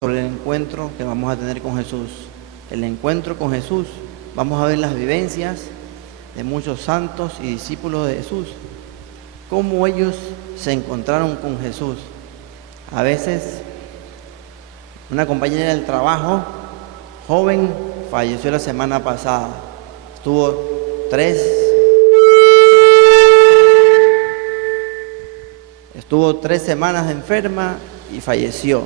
sobre el encuentro que vamos a tener con Jesús. El encuentro con Jesús. Vamos a ver las vivencias de muchos santos y discípulos de Jesús. Cómo ellos se encontraron con Jesús. A veces, una compañera del trabajo, joven, falleció la semana pasada. Estuvo tres semanas enferma y falleció.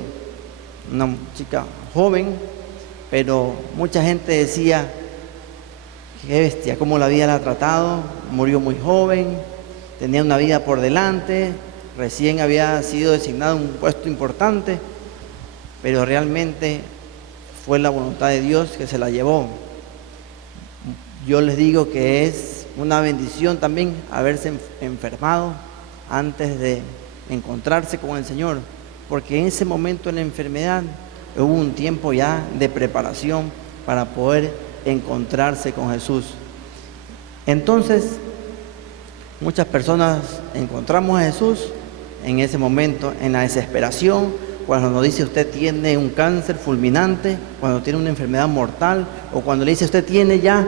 Una chica joven, pero mucha gente decía, qué bestia, cómo la vida la ha tratado, murió muy joven, tenía una vida por delante, recién había sido designado a un puesto importante, pero realmente fue la voluntad de Dios que se la llevó. Yo les digo que es una bendición también haberse enfermado antes de encontrarse con el Señor, porque en ese momento de la enfermedad hubo un tiempo ya de preparación para poder encontrarse con Jesús. Entonces, muchas personas encontramos a Jesús en ese momento, en la desesperación, cuando nos dice usted tiene un cáncer fulminante, cuando tiene una enfermedad mortal, o cuando le dice usted tiene ya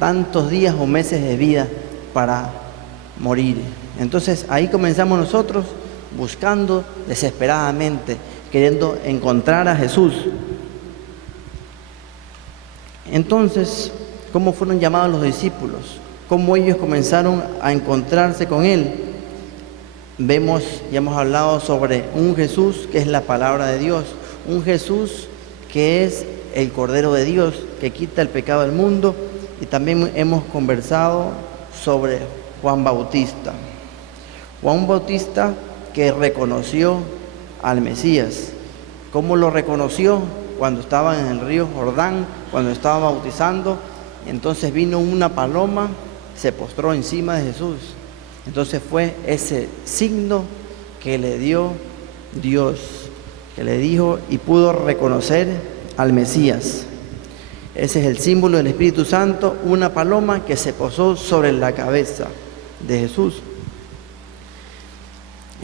tantos días o meses de vida para morir. Entonces ahí comenzamos nosotros buscando desesperadamente, queriendo encontrar a Jesús. Entonces, ¿cómo fueron llamados los discípulos? ¿Cómo ellos comenzaron a encontrarse con Él? Vemos, ya hemos hablado sobre un Jesús que es la palabra de Dios, un Jesús que es el Cordero de Dios, que quita el pecado del mundo, y también hemos conversado sobre Juan Bautista. Juan Bautista que reconoció al Mesías. ¿Cómo lo reconoció? Cuando estaba en el río Jordán, cuando estaba bautizando, entonces vino una paloma, se postró encima de Jesús. Entonces fue ese signo que le dio Dios, que le dijo y pudo reconocer al Mesías. Ese es el símbolo del Espíritu Santo, una paloma que se posó sobre la cabeza de Jesús.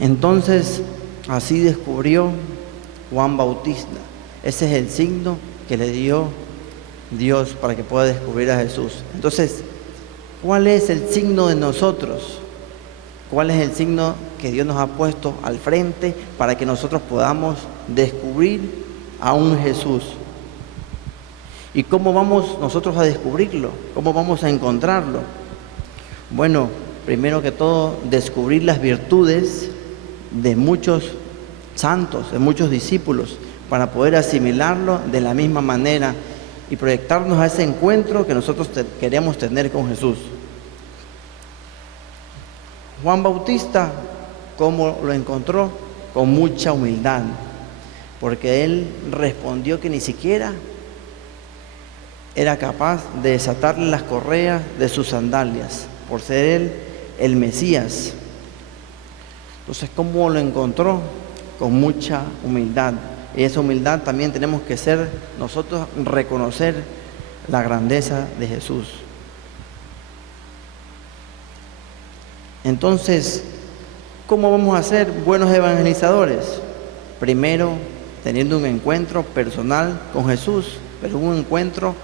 Entonces, así descubrió Juan Bautista. Ese es el signo que le dio Dios para que pueda descubrir a Jesús. Entonces, ¿cuál es el signo de nosotros? ¿Cuál es el signo que Dios nos ha puesto al frente para que nosotros podamos descubrir a un Jesús? ¿Y cómo vamos nosotros a descubrirlo? ¿Cómo vamos a encontrarlo? Bueno, primero que todo, descubrir las virtudes de muchos santos, de muchos discípulos, para poder asimilarlo de la misma manera y proyectarnos a ese encuentro que nosotros queremos tener con Jesús. Juan Bautista, ¿cómo lo encontró? Con mucha humildad, porque él respondió que ni siquiera era capaz de desatarle las correas de sus sandalias, por ser él el Mesías. Entonces, ¿cómo lo encontró? Con mucha humildad. Y esa humildad también tenemos que ser nosotros, reconocer la grandeza de Jesús. Entonces, ¿cómo vamos a ser buenos evangelizadores? Primero, teniendo un encuentro personal con Jesús, pero un encuentro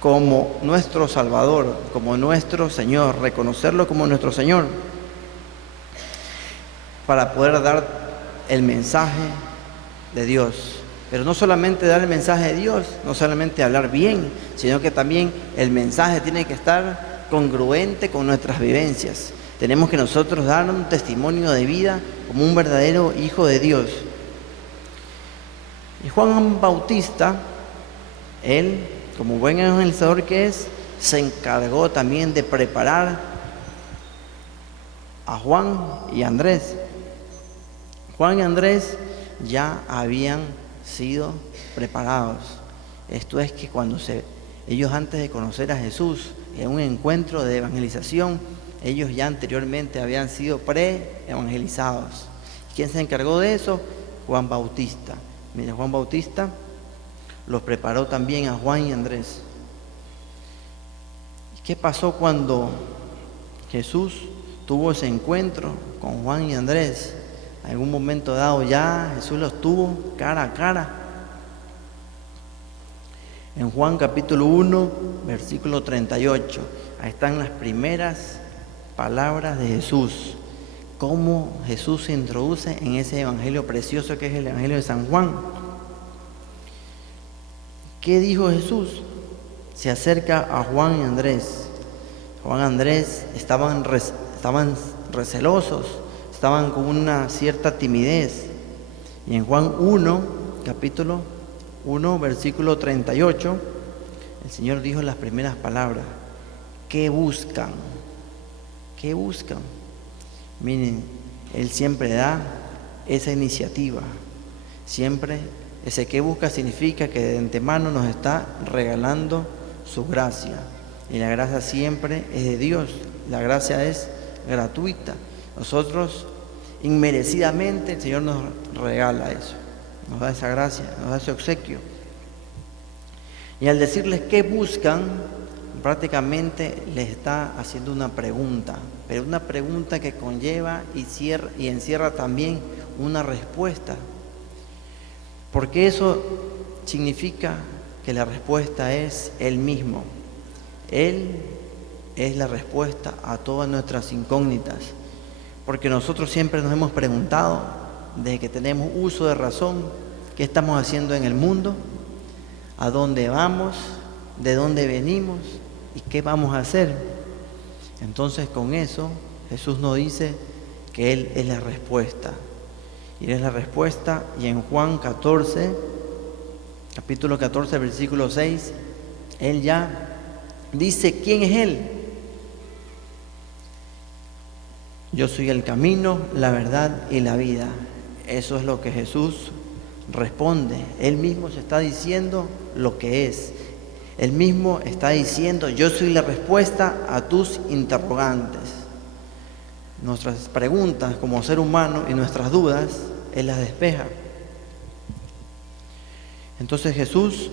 como nuestro Salvador, como nuestro Señor, reconocerlo como nuestro Señor, para poder dar el mensaje de Dios. Pero no solamente dar el mensaje de Dios, no solamente hablar bien, sino que también el mensaje tiene que estar congruente con nuestras vivencias. Tenemos que nosotros dar un testimonio de vida como un verdadero hijo de Dios. Y Juan Bautista, él, como buen evangelizador que es, se encargó también de preparar a Juan y Andrés. Juan y Andrés ya habían sido preparados. Esto es que ellos antes de conocer a Jesús, en un encuentro de evangelización, ellos ya anteriormente habían sido pre-evangelizados. ¿Quién se encargó de eso? Juan Bautista. Mira, Juan Bautista los preparó también a Juan y Andrés. ¿Qué pasó cuando Jesús tuvo ese encuentro con Juan y Andrés? En algún momento dado ya Jesús los tuvo cara a cara. En Juan capítulo 1, versículo 38, ahí están las primeras palabras de Jesús. Cómo Jesús se introduce en ese evangelio precioso que es el evangelio de San Juan. ¿Qué dijo Jesús? Se acerca a Juan y Andrés. Juan y Andrés estaban recelosos, estaban con una cierta timidez. Y en Juan 1, capítulo 1, versículo 38, el Señor dijo las primeras palabras. ¿Qué buscan? ¿Qué buscan? Miren, Él siempre da esa iniciativa. Siempre ese que busca significa que de antemano nos está regalando su gracia. Y la gracia siempre es de Dios. La gracia es gratuita. Nosotros, inmerecidamente, el Señor nos regala eso. Nos da esa gracia, nos da ese obsequio. Y al decirles qué buscan, prácticamente les está haciendo una pregunta, pero una pregunta que conlleva y encierra también una respuesta. Porque eso significa que la respuesta es Él mismo. Él es la respuesta a todas nuestras incógnitas. Porque nosotros siempre nos hemos preguntado, desde que tenemos uso de razón, ¿qué estamos haciendo en el mundo? ¿A dónde vamos? ¿De dónde venimos? ¿Y qué vamos a hacer? Entonces con eso Jesús nos dice que Él es la respuesta. Y Él es la respuesta. Y en Juan 14, capítulo 14, versículo 6, Él ya dice quién es Él. Yo soy el camino, la verdad y la vida. Eso es lo que Jesús responde. Él mismo se está diciendo lo que es. Él mismo está diciendo, yo soy la respuesta a tus interrogantes. Nuestras preguntas como ser humano y nuestras dudas, Él las despeja. Entonces Jesús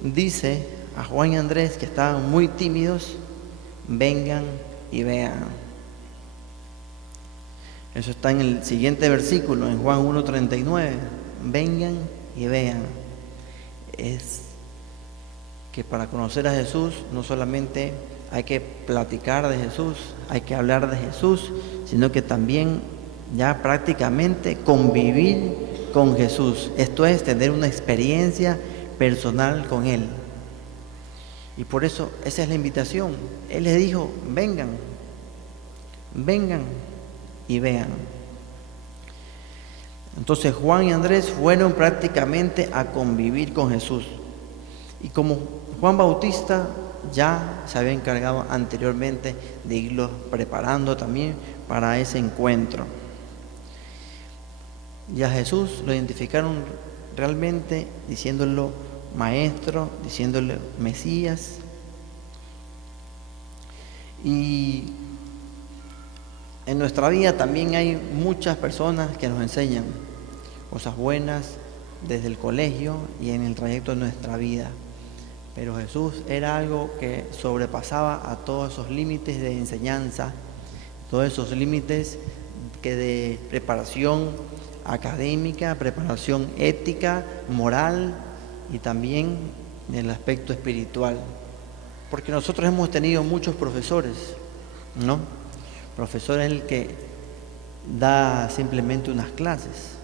dice a Juan y Andrés, que estaban muy tímidos, vengan y vean. Eso está en el siguiente versículo, en Juan 1:39. Vengan y vean. Es que para conocer a Jesús no solamente hay que platicar de Jesús, hay que hablar de Jesús, sino que también ya prácticamente convivir con Jesús. Esto es tener una experiencia personal con Él. Y por eso esa es la invitación. Él les dijo, vengan, vengan y vean. Entonces Juan y Andrés fueron prácticamente a convivir con Jesús. Y como Juan Bautista ya se había encargado anteriormente de irlos preparando también para ese encuentro. Y a Jesús lo identificaron realmente diciéndolo maestro, diciéndole Mesías. Y en nuestra vida también hay muchas personas que nos enseñan cosas buenas desde el colegio y en el trayecto de nuestra vida. Pero Jesús era algo que sobrepasaba a todos esos límites de enseñanza, todos esos límites que de preparación académica, preparación ética, moral y también en el aspecto espiritual. Porque nosotros hemos tenido muchos profesores, ¿no? Profesor es el que da simplemente unas clases.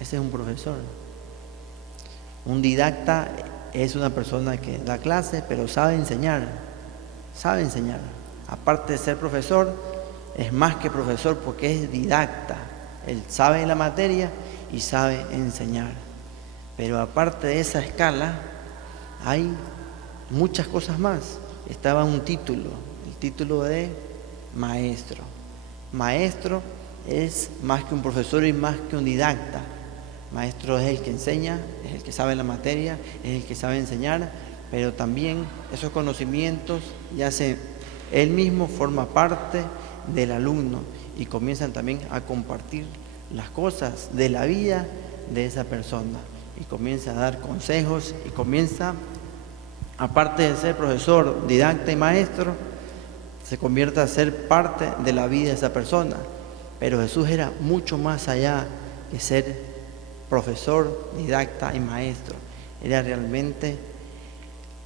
Ese es un profesor. Un didacta es una persona que da clases, pero sabe enseñar. Sabe enseñar. Aparte de ser profesor, es más que profesor porque es didacta. Él sabe la materia y sabe enseñar. Pero aparte de esa escala, hay muchas cosas más. Estaba un título, el título de maestro. Maestro es más que un profesor y más que un didacta. Maestro es el que enseña, es el que sabe la materia, es el que sabe enseñar, pero también esos conocimientos él mismo forma parte del alumno y comienzan también a compartir las cosas de la vida de esa persona y comienza a dar consejos y comienza, aparte de ser profesor, didacta y maestro, se convierte a ser parte de la vida de esa persona. Pero Jesús era mucho más allá que ser profesor, didacta y maestro. Era realmente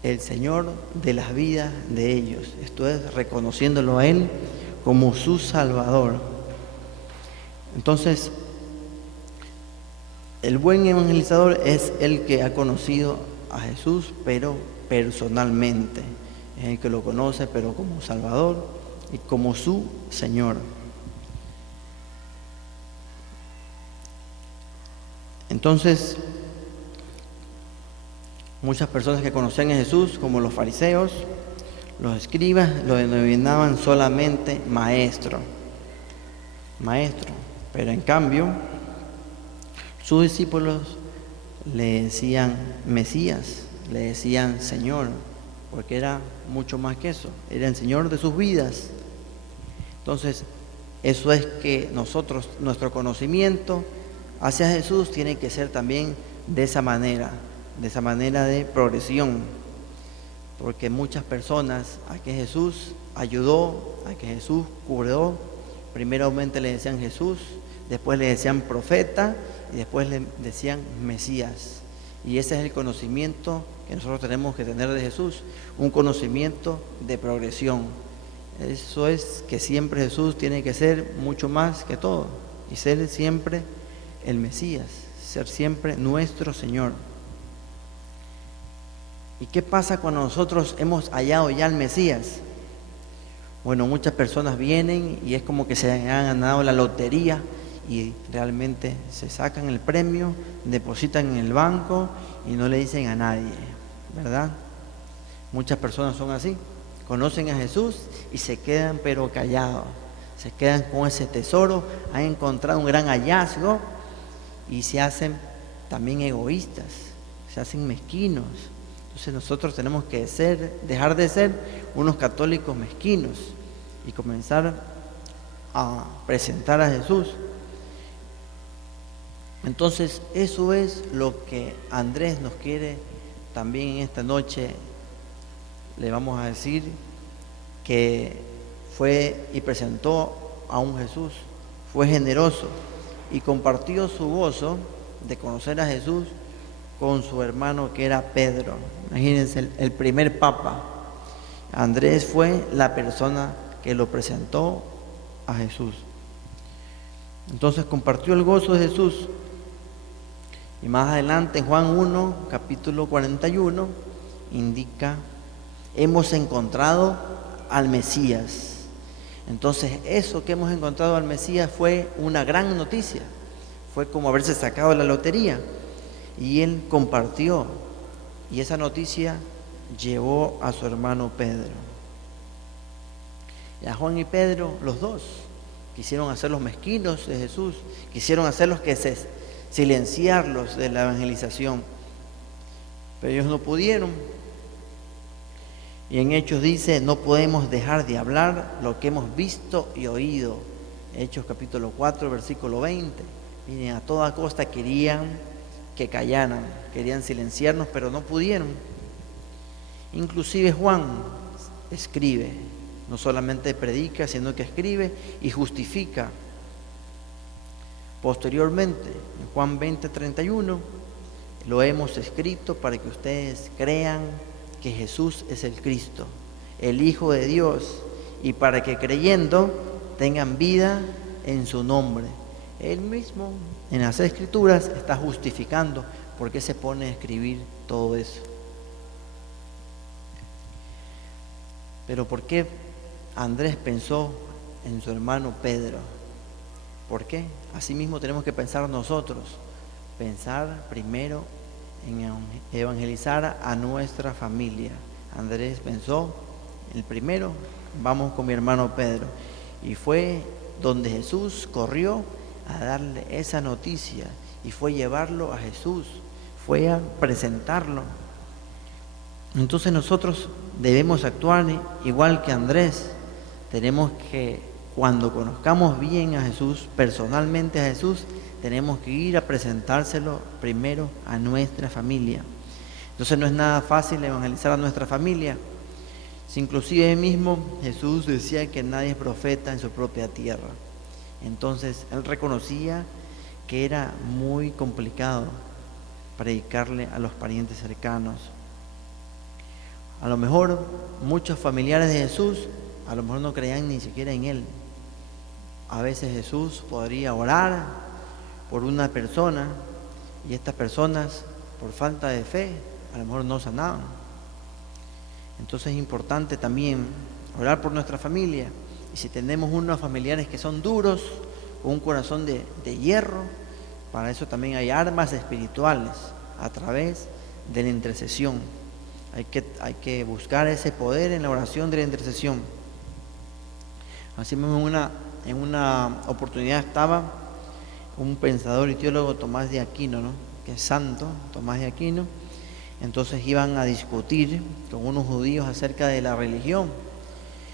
el Señor de las vidas de ellos. Esto es reconociéndolo a Él como su Salvador. Entonces, el buen evangelizador es el que ha conocido a Jesús, pero personalmente. Es el que lo conoce, pero como Salvador y como su Señor. Entonces, muchas personas que conocían a Jesús, como los fariseos, los escribas, lo denominaban solamente maestro. Maestro. Pero en cambio, sus discípulos le decían Mesías, le decían Señor, porque era mucho más que eso, era el Señor de sus vidas. Entonces, eso es que nosotros, nuestro conocimiento hacia Jesús tiene que ser también de esa manera de progresión, porque muchas personas a que Jesús ayudó, a que Jesús curó, primeramente le decían Jesús, después le decían profeta y después le decían Mesías. Y ese es el conocimiento que nosotros tenemos que tener de Jesús, un conocimiento de progresión. Eso es que siempre Jesús tiene que ser mucho más que todo y ser siempre el Mesías, ser siempre nuestro Señor. ¿Y qué pasa cuando nosotros hemos hallado ya al Mesías? Bueno, muchas personas vienen y es como que se han ganado la lotería y realmente se sacan el premio, depositan en el banco y no le dicen a nadie, ¿verdad? Muchas personas son así, conocen a Jesús y se quedan pero callados, se quedan con ese tesoro, han encontrado un gran hallazgo y se hacen también egoístas, se hacen mezquinos. Entonces nosotros tenemos que dejar de ser unos católicos mezquinos y comenzar a presentar a Jesús. Entonces eso es lo que Andrés nos quiere también en esta noche. Le vamos a decir que fue y presentó a un Jesús, fue generoso y compartió su gozo de conocer a Jesús con su hermano que era Pedro. Imagínense, el primer papa. Andrés fue la persona que lo presentó a Jesús. Entonces compartió el gozo de Jesús. Y más adelante en Juan 1, capítulo 41, indica, hemos encontrado al Mesías. Entonces eso que hemos encontrado al Mesías fue una gran noticia. Fue como haberse sacado la lotería. Y él compartió. Y esa noticia llevó a su hermano Pedro. Y a Juan y Pedro, los dos, quisieron hacer los mezquinos de Jesús. Quisieron hacerlos silenciarlos de la evangelización, pero ellos no pudieron. Y en Hechos dice, no podemos dejar de hablar lo que hemos visto y oído. Hechos capítulo 4, versículo 20. Miren, a toda costa querían que callaran, querían silenciarnos, pero no pudieron. Inclusive Juan escribe, no solamente predica, sino que escribe y justifica. Posteriormente, en Juan 20:31, lo hemos escrito para que ustedes crean que Jesús es el Cristo, el Hijo de Dios, y para que creyendo tengan vida en su nombre. Él mismo en las Escrituras está justificando por qué se pone a escribir todo eso. Pero ¿por qué Andrés pensó en su hermano Pedro? ¿Por qué? Asimismo tenemos que pensar nosotros, pensar primero en evangelizar a nuestra familia. Andrés pensó, el primero, vamos con mi hermano Pedro. Y fue donde Jesús corrió a darle esa noticia y fue llevarlo a Jesús, fue a presentarlo. Entonces nosotros debemos actuar igual que Andrés. Tenemos que, cuando conozcamos bien a Jesús, personalmente a Jesús, tenemos que ir a presentárselo primero a nuestra familia. Entonces no es nada fácil evangelizar a nuestra familia. Si inclusive mismo Jesús decía que nadie es profeta en su propia tierra. Entonces él reconocía que era muy complicado predicarle a los parientes cercanos. A lo mejor muchos familiares de Jesús, a lo mejor no creían ni siquiera en Él. A veces Jesús podría orar por una persona y estas personas, por falta de fe, a lo mejor no sanaban. Entonces es importante también orar por nuestra familia. Y si tenemos unos familiares que son duros, con un corazón de hierro, para eso también hay armas espirituales a través de la intercesión. Hay que buscar ese poder en la oración de la intercesión. Así mismo en una oportunidad estaba un pensador y teólogo, Tomás de Aquino, ¿no?, que es santo, Tomás de Aquino. Entonces iban a discutir con unos judíos acerca de la religión.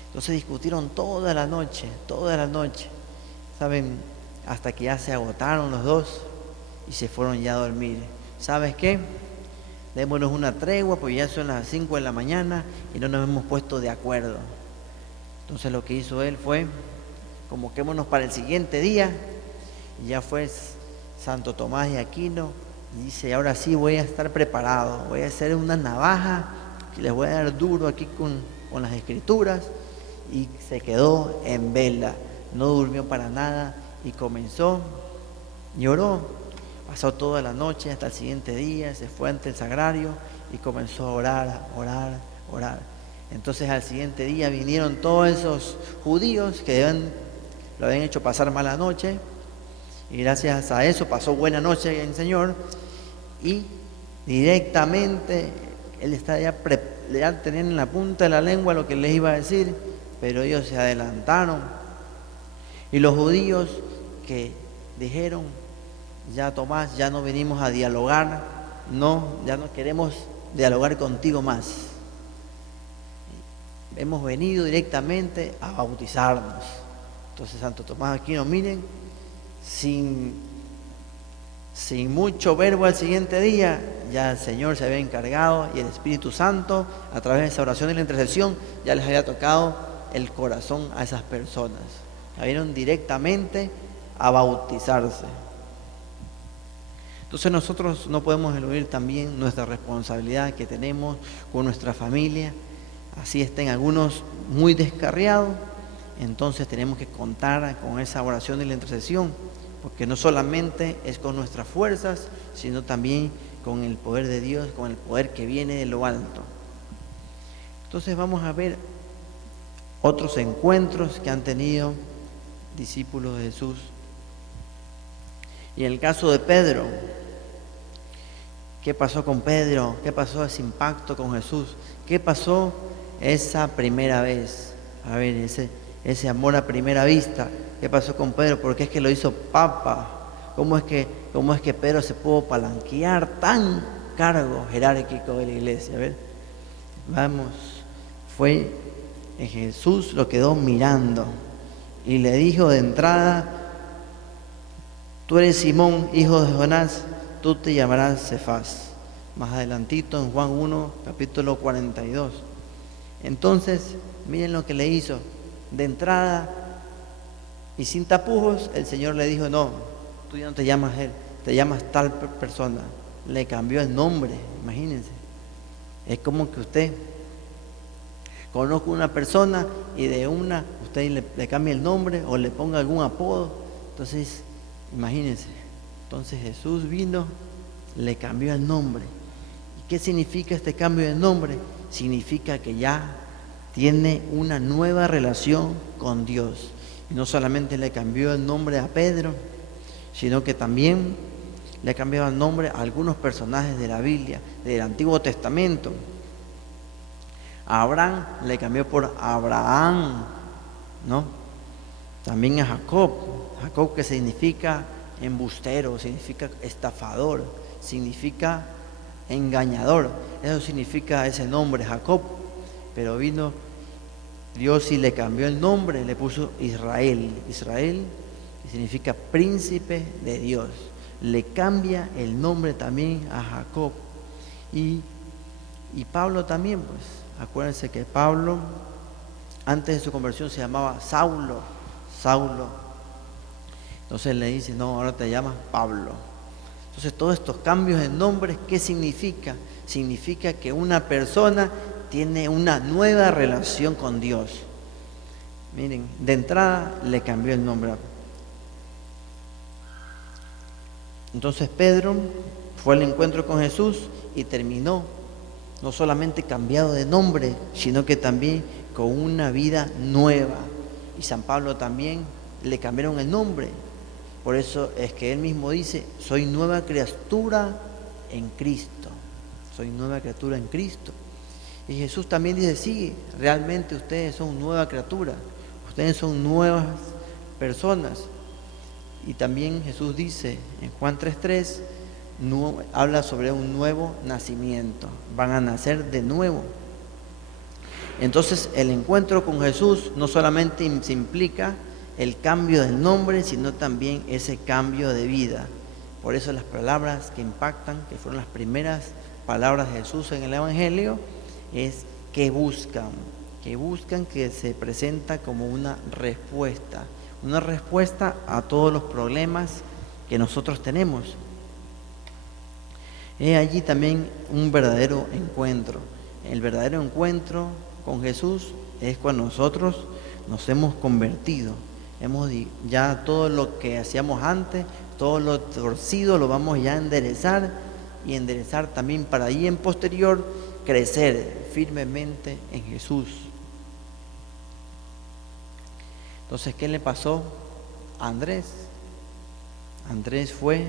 Entonces discutieron toda la noche, ¿saben? Hasta que ya se agotaron los dos y se fueron ya a dormir. ¿Sabes qué? Démonos una tregua, porque ya son las 5 de la mañana y no nos hemos puesto de acuerdo. Entonces lo que hizo él fue, convoquémonos para el siguiente día, y ya fue Santo Tomás de Aquino, y dice, ahora sí voy a estar preparado, voy a hacer una navaja, que les voy a dar duro aquí con las escrituras, y se quedó en vela, no durmió para nada, y comenzó, lloró, pasó toda la noche hasta el siguiente día, se fue ante el sagrario y comenzó a orar. Entonces al siguiente día vinieron todos esos judíos que lo habían hecho pasar mala noche, y gracias a eso pasó buena noche el Señor, y directamente él está ya teniendo en la punta de la lengua lo que les iba a decir, pero ellos se adelantaron. Y los judíos que dijeron, ya Tomás, ya no venimos a dialogar, ya no queremos dialogar contigo más. Hemos venido directamente a bautizarnos. Entonces Santo Tomás de Aquino, miren, sin mucho verbo al siguiente día, ya el Señor se había encargado y el Espíritu Santo, a través de esa oración y la intercesión, ya les había tocado el corazón a esas personas. Vinieron directamente a bautizarse. Entonces nosotros no podemos eludir también nuestra responsabilidad que tenemos con nuestra familia. Así estén algunos muy descarriados, entonces tenemos que contar con esa oración y la intercesión, porque no solamente es con nuestras fuerzas, sino también con el poder de Dios, con el poder que viene de lo alto. Entonces vamos a ver otros encuentros que han tenido discípulos de Jesús. Y en el caso de Pedro, ¿qué pasó con Pedro? ¿Qué pasó ese impacto con Jesús? ¿Qué pasó esa primera vez? A ver, ese amor a primera vista. ¿Qué pasó con Pedro? ¿Por qué es que lo hizo papa? ¿Cómo es que Pedro se pudo palanquear tan cargo jerárquico de la iglesia? A ver, vamos, fue Jesús, lo quedó mirando y le dijo de entrada, tú eres Simón, hijo de Jonás, tú te llamarás Cefas. Más adelantito en Juan 1, capítulo 42. Entonces, miren lo que le hizo. De entrada y sin tapujos, el Señor le dijo, no, tú ya no te llamas él, te llamas tal persona. Le cambió el nombre, imagínense. Es como que usted conozca una persona y de una usted le cambie el nombre o le ponga algún apodo. Entonces, imagínense. Entonces Jesús vino, le cambió el nombre. ¿Y qué significa este cambio de nombre? Significa que ya tiene una nueva relación con Dios. Y no solamente le cambió el nombre a Pedro, sino que también le cambió el nombre a algunos personajes de la Biblia, del Antiguo Testamento. A Abraham le cambió por Abraham, ¿no? También a Jacob, que significa embustero, significa estafador, significa engañador. Eso significa ese nombre, Jacob. Pero vino Dios y le cambió el nombre, le puso Israel, que significa príncipe de Dios. Le cambia el nombre también a Jacob. Y Pablo también, pues, acuérdense que Pablo, antes de su conversión se llamaba Saulo. Entonces le dice, no, ahora te llamas Pablo. Entonces todos estos cambios de nombres, ¿qué significa? Significa que una persona tiene una nueva relación con Dios. Miren, de entrada le cambió el nombre. Entonces Pedro fue al encuentro con Jesús y terminó no solamente cambiado de nombre, sino que también con una vida nueva. Y San Pablo también le cambiaron el nombre. Por eso es que él mismo dice, soy nueva criatura en Cristo. Soy nueva criatura en Cristo. Y Jesús también dice, sí, realmente ustedes son nueva criatura. Ustedes son nuevas personas. Y también Jesús dice en Juan 3:3, habla sobre un nuevo nacimiento. Van a nacer de nuevo. Entonces el encuentro con Jesús no solamente se implica el cambio del nombre, sino también ese cambio de vida. Por eso las palabras que impactan, que fueron las primeras palabras de Jesús en el Evangelio, es que buscan, que se presenta como una respuesta a todos los problemas que nosotros tenemos. Es allí también un verdadero encuentro. El verdadero encuentro con Jesús es cuando nosotros nos hemos convertido. Ya todo lo que hacíamos antes, todo lo torcido lo vamos ya a enderezar y enderezar también para ahí en posterior crecer firmemente en Jesús. Entonces, ¿qué le pasó a Andrés? Andrés fue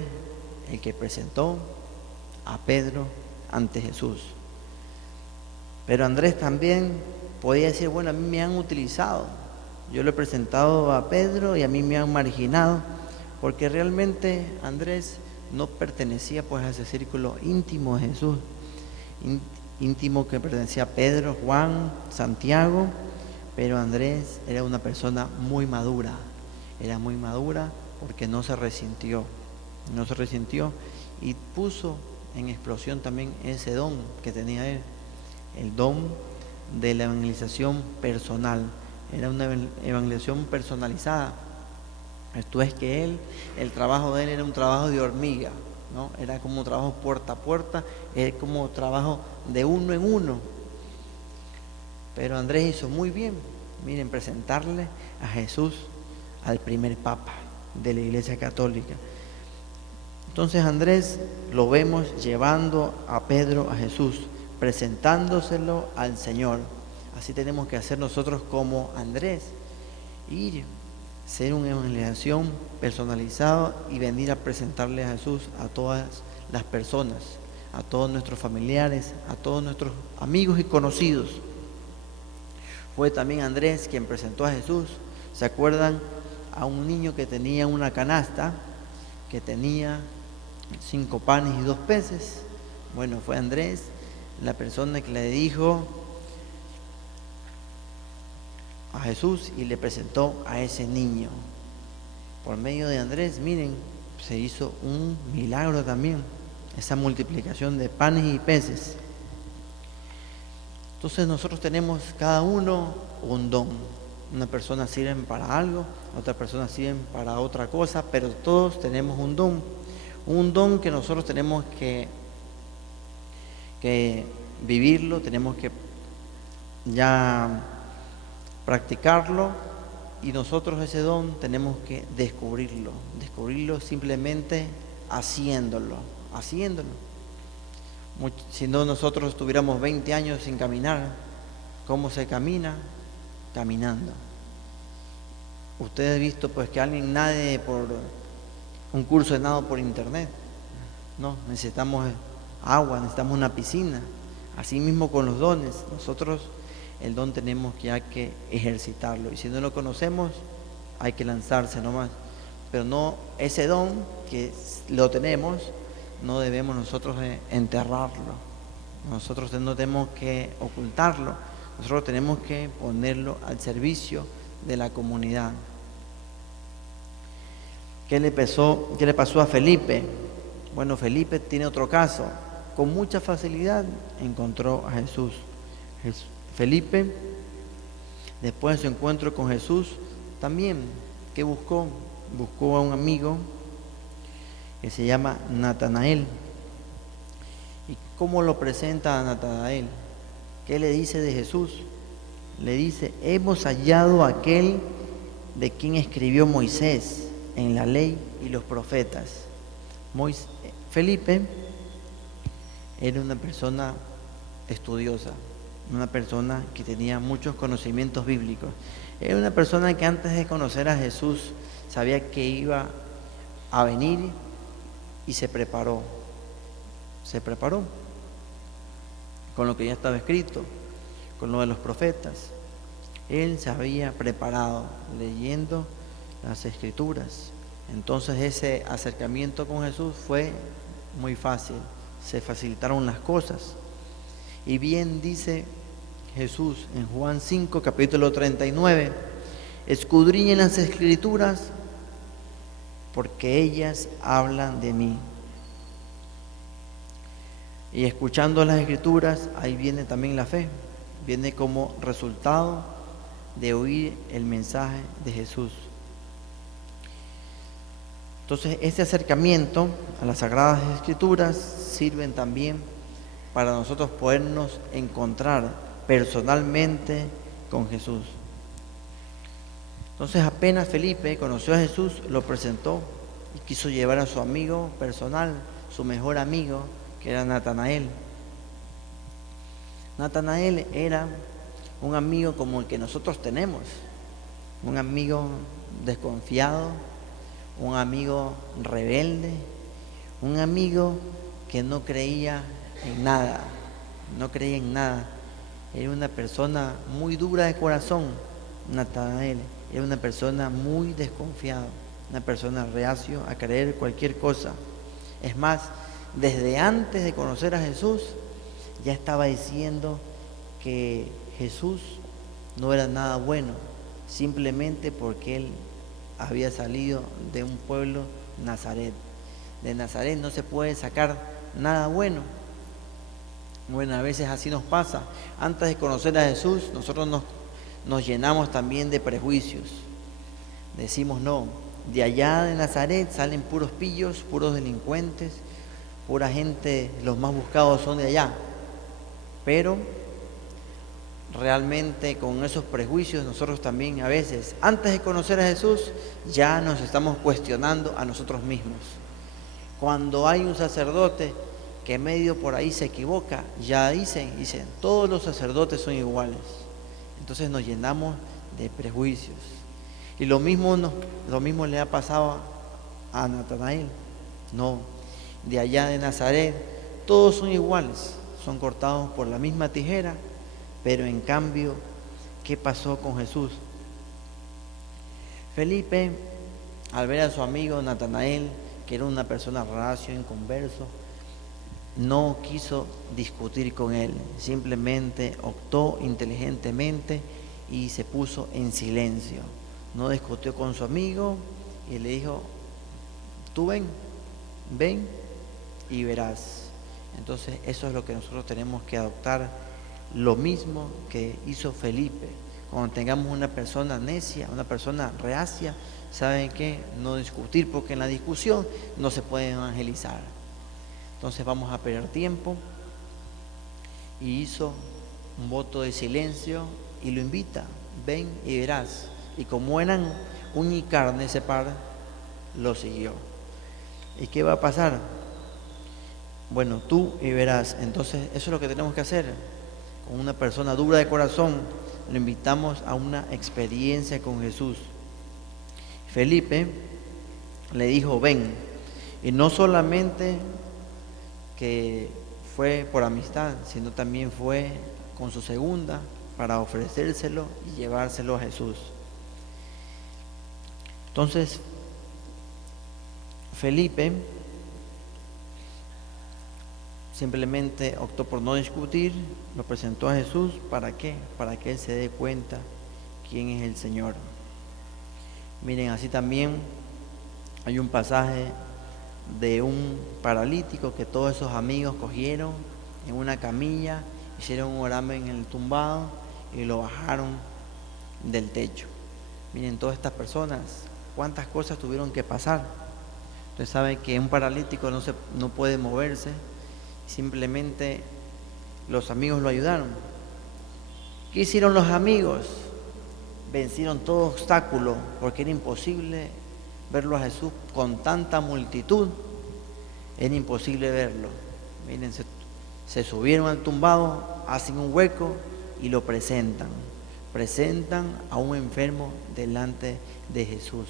el que presentó a Pedro ante Jesús. Pero Andrés también podía decir, bueno, a mí me han utilizado. Yo le he presentado a Pedro y a mí me han marginado, porque realmente Andrés no pertenecía pues a ese círculo íntimo de Jesús, íntimo que pertenecía a Pedro, Juan, Santiago, pero Andrés era una persona muy madura, porque no se resintió y puso en explosión también ese don que tenía él, el don de la evangelización personal. Era una evangelización personalizada. Esto es que el trabajo de él era un trabajo de hormiga, ¿no? Era como trabajo puerta a puerta, era como trabajo de uno en uno. Pero Andrés hizo muy bien, miren, presentarle a Jesús al primer papa de la Iglesia Católica. Entonces Andrés lo vemos llevando a Pedro a Jesús, presentándoselo al Señor. Así tenemos que hacer nosotros como Andrés, ir, ser una evangelización personalizada y venir a presentarle a Jesús a todas las personas, a todos nuestros familiares, a todos nuestros amigos y conocidos. Fue también Andrés quien presentó a Jesús. ¿Se acuerdan? A un niño que tenía una canasta, que tenía 5 panes y 2 peces. Bueno, fue Andrés la persona que le dijo a Jesús y le presentó a ese niño. Por medio de Andrés, miren, se hizo un milagro también, esa multiplicación de panes y peces. Entonces nosotros tenemos cada uno un don. Una persona sirve para algo, otra persona sirve para otra cosa, pero todos tenemos un don que nosotros tenemos que vivirlo, tenemos que ya practicarlo, y nosotros ese don tenemos que descubrirlo simplemente haciéndolo. Si no, nosotros estuviéramos 20 años sin caminar. ¿Cómo se camina? Caminando. Ustedes han visto pues que alguien nade por un curso de nado por internet. No, necesitamos agua, necesitamos una piscina. Así mismo con los dones, nosotros el don tenemos que ejercitarlo, y si no lo conocemos hay que lanzarse nomás, pero no, ese don que lo tenemos no debemos nosotros enterrarlo, nosotros no tenemos que ocultarlo, nosotros tenemos que ponerlo al servicio de la comunidad. ¿Qué le pasó a Felipe? Bueno, Felipe tiene otro caso. Con mucha facilidad encontró a Jesús. Felipe, después de su encuentro con Jesús, también, ¿qué buscó? buscó a un amigo que se llama Natanael. ¿Y cómo lo presenta a Natanael? ¿Qué le dice de Jesús? Le dice: hemos hallado a aquel de quien escribió Moisés en la ley y los profetas. Felipe era una persona estudiosa, una persona que tenía muchos conocimientos bíblicos. Era una persona que antes de conocer a Jesús sabía que iba a venir y se preparó. Se preparó con lo que ya estaba escrito, con lo de los profetas. Él se había preparado leyendo las escrituras. Entonces ese acercamiento con Jesús fue muy fácil, se facilitaron las cosas. Y bien dice Jesús en Juan 5, capítulo 39, escudriñen las escrituras porque ellas hablan de mí. Y escuchando las escrituras, ahí viene también la fe, viene como resultado de oír el mensaje de Jesús. Entonces, este acercamiento a las Sagradas Escrituras sirven también para nosotros podernos encontrar personalmente con Jesús. Entonces, apenas Felipe conoció a Jesús, lo presentó y quiso llevar a su amigo personal, su mejor amigo, que era Natanael. Natanael era un amigo como el que nosotros tenemos, un amigo desconfiado, un amigo rebelde, un amigo que no creía en nada, Era una persona muy dura de corazón, Natanael. Era una persona muy desconfiada, una persona reacio a creer cualquier cosa. Es más, desde antes de conocer a Jesús, ya estaba diciendo que Jesús no era nada bueno, simplemente porque él había salido de un pueblo, Nazaret. De Nazaret no se puede sacar nada bueno. Bueno, a veces así nos pasa. Antes de conocer a Jesús, nosotros nos llenamos también de prejuicios. Decimos: no, de allá de Nazaret salen puros pillos, puros delincuentes, pura gente, los más buscados son de allá. Pero realmente con esos prejuicios nosotros también a veces, antes de conocer a Jesús, ya nos estamos cuestionando a nosotros mismos. Cuando hay un sacerdote que medio por ahí se equivoca, ya dicen, todos los sacerdotes son iguales. Entonces nos llenamos de prejuicios. Y lo mismo le ha pasado a Natanael. No, de allá de Nazaret, todos son iguales, son cortados por la misma tijera. Pero en cambio, ¿qué pasó con Jesús? Felipe, al ver a su amigo Natanael, que era una persona reacio, inconverso, no quiso discutir con él, simplemente optó inteligentemente y se puso en silencio. No discutió con su amigo y le dijo: tú ven y verás. Entonces eso es lo que nosotros tenemos que adoptar, lo mismo que hizo Felipe. Cuando tengamos una persona necia, una persona reacia, ¿saben qué? No discutir, porque en la discusión no se puede evangelizar. Entonces vamos a perder tiempo. Y hizo un voto de silencio y lo invita: ven y verás. Y como eran uña y carne ese par, lo siguió. ¿Y qué va a pasar? Bueno, tú y verás. Entonces eso es lo que tenemos que hacer. Con una persona dura de corazón, lo invitamos a una experiencia con Jesús. Felipe le dijo: ven. Y no solamente que fue por amistad, sino también fue con su segunda para ofrecérselo y llevárselo a Jesús. Entonces, Felipe simplemente optó por no discutir, lo presentó a Jesús. ¿Para qué? Para que él se dé cuenta quién es el Señor. Miren, así también hay un pasaje de un paralítico que todos esos amigos cogieron en una camilla, hicieron un oramen en el tumbado y lo bajaron del techo. Miren, todas estas personas cuántas cosas tuvieron que pasar. Usted sabe que un paralítico no puede moverse, simplemente los amigos lo ayudaron. ¿Qué hicieron los amigos? Vencieron todo obstáculo, porque era imposible verlo a Jesús con tanta multitud. Era imposible verlo. Miren, se subieron al tumbado, hacen un hueco y lo presentan. Presentan a un enfermo delante de Jesús,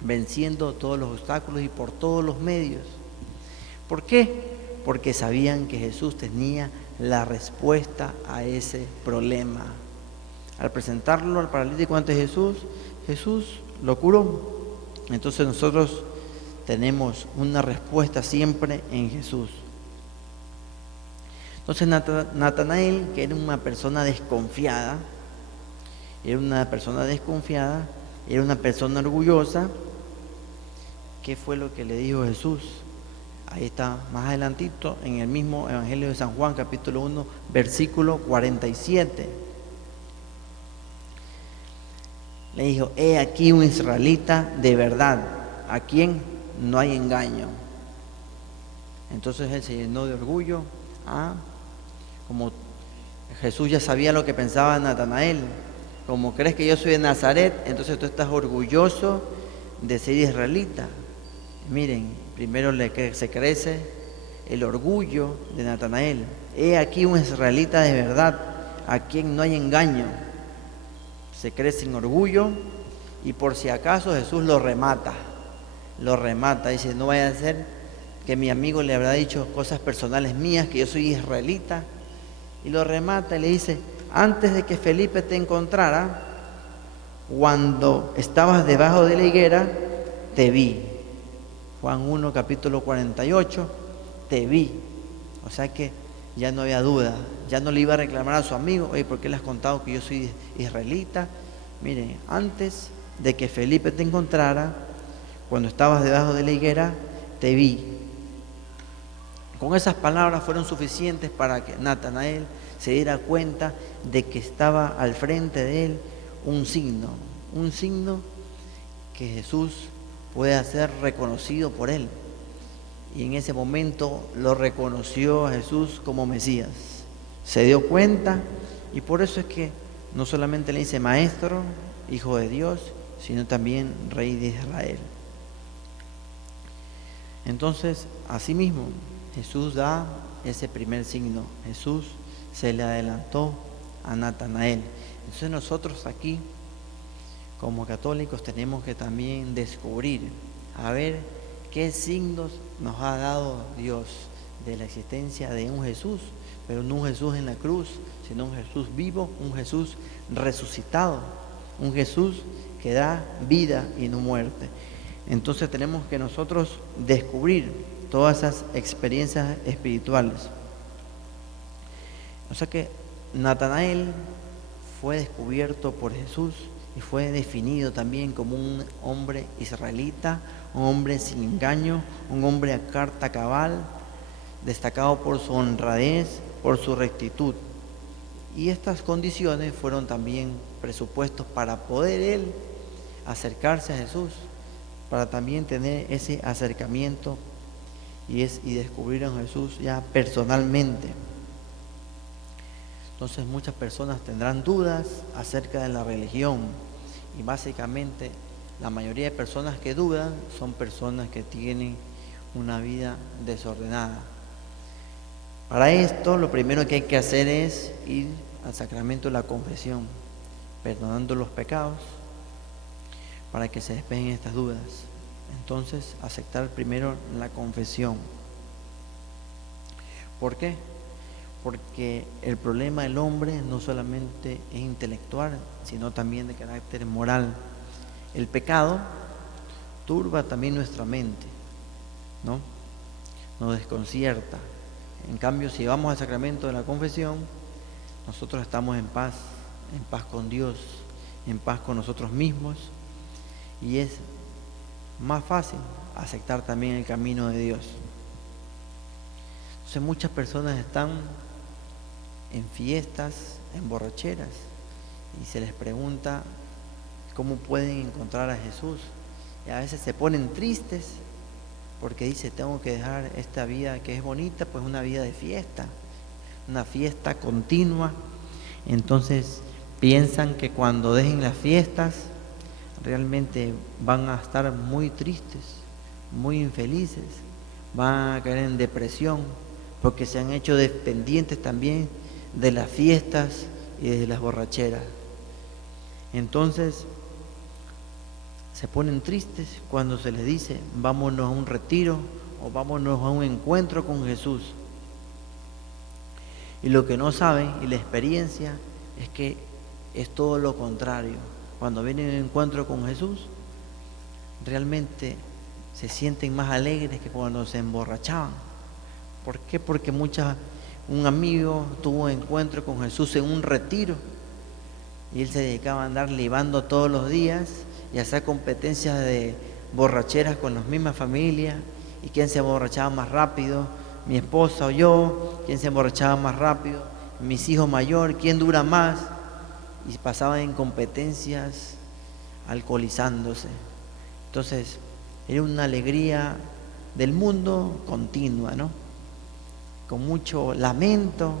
venciendo todos los obstáculos y por todos los medios. ¿Por qué? Porque sabían que Jesús tenía la respuesta a ese problema. Al presentarlo al paralítico ante Jesús, Jesús lo curó. Entonces nosotros tenemos una respuesta siempre en Jesús. Entonces Natanael, que era una persona desconfiada, era una persona orgullosa, ¿qué fue lo que le dijo Jesús? Ahí está, más adelantito, en el mismo Evangelio de San Juan, capítulo 1, versículo 47. Le dijo, he aquí un israelita de verdad, a quien no hay engaño. Entonces él se llenó de orgullo. Como Jesús ya sabía lo que pensaba Natanael, como crees que yo soy de Nazaret, entonces tú estás orgulloso de ser israelita. Miren, primero se crece el orgullo de Natanael. He aquí un israelita de verdad, a quien no hay engaño. Se crece en orgullo y por si acaso Jesús lo remata, dice, no vaya a ser que mi amigo le habrá dicho cosas personales mías, que yo soy israelita, y lo remata y le dice, antes de que Felipe te encontrara, cuando estabas debajo de la higuera, te vi. Juan 1, capítulo 48, te vi. O sea que ya no había duda, ya no le iba a reclamar a su amigo, oye, ¿por qué le has contado que yo soy israelita? Miren, antes de que Felipe te encontrara, cuando estabas debajo de la higuera, te vi. Con esas palabras fueron suficientes para que Natanael se diera cuenta de que estaba al frente de él un signo que Jesús puede ser reconocido por él. Y en ese momento lo reconoció a Jesús como Mesías. Se dio cuenta y por eso es que no solamente le dice maestro, hijo de Dios, sino también rey de Israel. Entonces, asimismo, Jesús da ese primer signo. Jesús se le adelantó a Natanael. Entonces nosotros aquí, como católicos, tenemos que también descubrir, a ver qué signos nos ha dado Dios de la existencia de un Jesús, pero no un Jesús en la cruz, sino un Jesús vivo, un Jesús resucitado, un Jesús que da vida y no muerte. Entonces tenemos que nosotros descubrir todas esas experiencias espirituales. O sea que Natanael fue descubierto por Jesús y fue definido también como un hombre israelita, un hombre sin engaño, un hombre a carta cabal, destacado por su honradez, por su rectitud. Y estas condiciones fueron también presupuestos para poder él acercarse a Jesús, para también tener ese acercamiento y descubrir a Jesús ya personalmente. Entonces muchas personas tendrán dudas acerca de la religión y básicamente la mayoría de personas que dudan son personas que tienen una vida desordenada. Para esto lo primero que hay que hacer es ir al sacramento de la confesión, perdonando los pecados para que se despejen estas dudas. Entonces, aceptar primero la confesión. ¿Por qué? Porque el problema del hombre no solamente es intelectual, sino también de carácter moral. El pecado turba también nuestra mente, ¿no? Nos desconcierta. En cambio, si vamos al sacramento de la confesión, nosotros estamos en paz con Dios, en paz con nosotros mismos, y es más fácil aceptar también el camino de Dios. Entonces muchas personas están en fiestas, en borracheras, y se les pregunta cómo pueden encontrar a Jesús. Y a veces se ponen tristes porque dice, tengo que dejar esta vida que es bonita, pues una vida de fiesta, una fiesta continua. Entonces piensan que cuando dejen las fiestas realmente van a estar muy tristes, muy infelices, van a caer en depresión porque se han hecho dependientes también de las fiestas y de las borracheras. Entonces se ponen tristes cuando se les dice vámonos a un retiro o vámonos a un encuentro con Jesús. Y lo que no saben y la experiencia es que es todo lo contrario. Cuando vienen a un encuentro con Jesús, realmente se sienten más alegres que cuando se emborrachaban. ¿Por qué? Porque un amigo tuvo encuentro con Jesús en un retiro y él se dedicaba a andar libando todos los días y hacer competencias de borracheras con las mismas familias, y quién se emborrachaba más rápido, mi esposa o yo, quién se emborrachaba más rápido, mis hijos mayores, quién dura más, y pasaban en competencias alcoholizándose. Entonces era una alegría del mundo continua, ¿no? Con mucho lamento.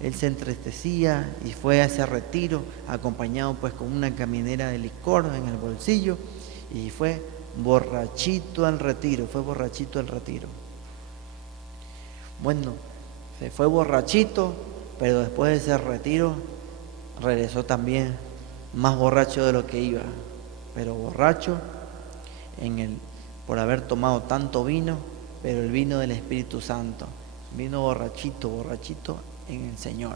Él se entristecía y fue a ese retiro acompañado pues con una caminera de licor en el bolsillo, y fue borrachito al retiro, Bueno, se fue borrachito, pero después de ese retiro regresó también más borracho de lo que iba, pero borracho por haber tomado tanto vino, pero el vino del Espíritu Santo, vino borrachito en el Señor.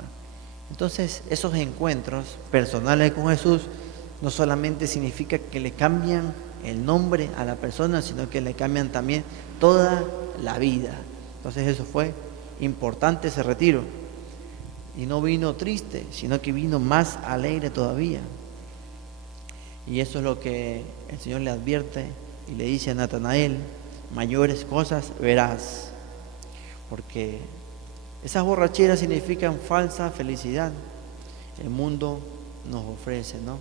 Entonces, esos encuentros personales con Jesús no solamente significa que le cambian el nombre a la persona, sino que le cambian también toda la vida. Entonces, eso fue importante, ese retiro. Y no vino triste, sino que vino más alegre todavía. Y eso es lo que el Señor le advierte y le dice a Natanael: mayores cosas verás. Porque esas borracheras significan falsa felicidad. El mundo nos ofrece, ¿no?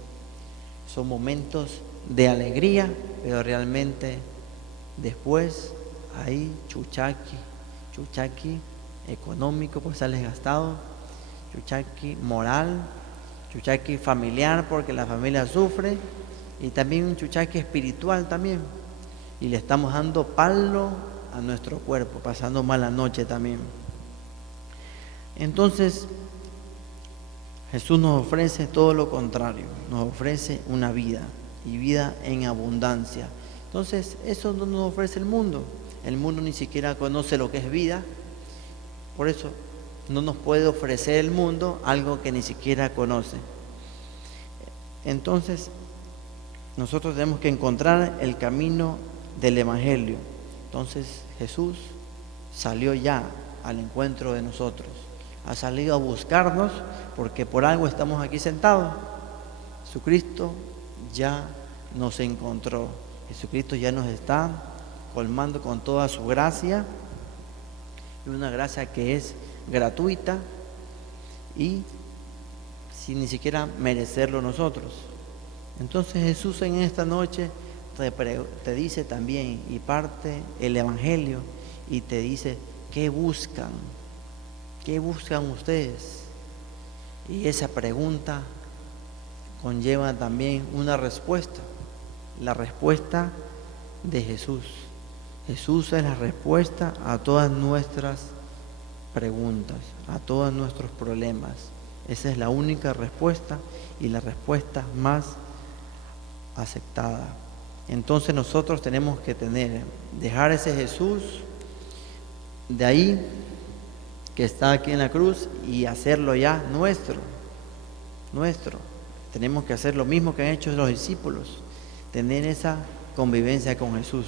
Son momentos de alegría, pero realmente después hay chuchaqui económico por sales gastado, chuchaqui moral, chuchaqui familiar porque la familia sufre, y también un chuchaqui espiritual también. Y le estamos dando palo a nuestro cuerpo, pasando mala noche también. Entonces, Jesús nos ofrece todo lo contrario, nos ofrece una vida, y vida en abundancia. Entonces, eso no nos ofrece el mundo. El mundo ni siquiera conoce lo que es vida, por eso no nos puede ofrecer el mundo algo que ni siquiera conoce. Entonces, nosotros tenemos que encontrar el camino del Evangelio. Entonces, Jesús salió ya al encuentro de nosotros. Ha salido a buscarnos porque por algo estamos aquí sentados. Jesucristo ya nos encontró. Jesucristo ya nos está colmando con toda su gracia, y una gracia que es gratuita y sin ni siquiera merecerlo nosotros. Entonces Jesús en esta noche te dice también, y parte el Evangelio y te dice: ¿qué buscan? ¿Qué buscan ustedes? Y esa pregunta conlleva también una respuesta, la respuesta de Jesús. Jesús es la respuesta a todas nuestras preguntas, a todos nuestros problemas. Esa es la única respuesta y la respuesta más aceptada. Entonces nosotros tenemos que dejar ese Jesús de ahí que está aquí en la cruz y hacerlo ya nuestro. Tenemos que hacer lo mismo que han hecho los discípulos, tener esa convivencia con Jesús,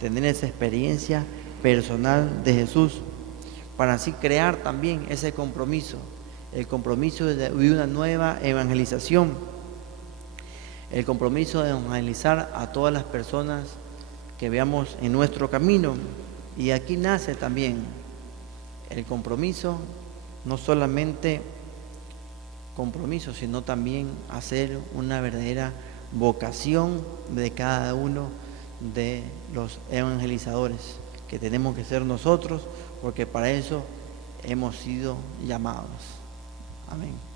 tener esa experiencia personal de Jesús, para así crear también ese compromiso, el compromiso de una nueva evangelización, el compromiso de evangelizar a todas las personas que veamos en nuestro camino. Y aquí nace también el compromiso, no solamente compromiso, sino también hacer una verdadera vocación de cada uno de los evangelizadores, que tenemos que ser nosotros, porque para eso hemos sido llamados. Amén.